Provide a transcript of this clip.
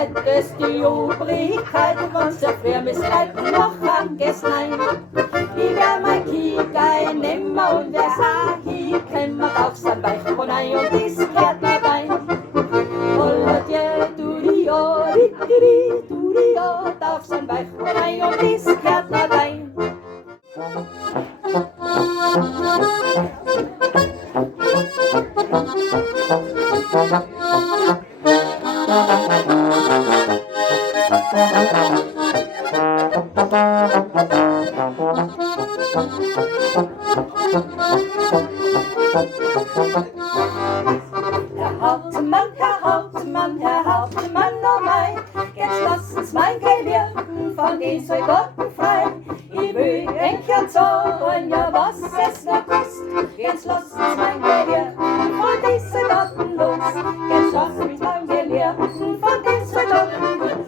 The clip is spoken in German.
hättest die Übrigkeit, wenn's der früh missleiten noch am Gästein. Ich wär mein Kiegein nimmer und wer sah, ich kämmert auf sein Beichbrunnen ein und das kehrt mir bein. Holodje, du-di-o, du-di-o, auf sein Beichbrunnen ein und das kehrt mir bein. Herr Hauptmann, oh mein, jetzt lassen's mein Gehirn von den zwei Gotten frei. Ich will Enkel zahlen, ja was es nur kostet, jetzt lassen's mein Gehirn von diesen Gotten los. Jetzt lassen's mein Gehirn von diesen Gotten los.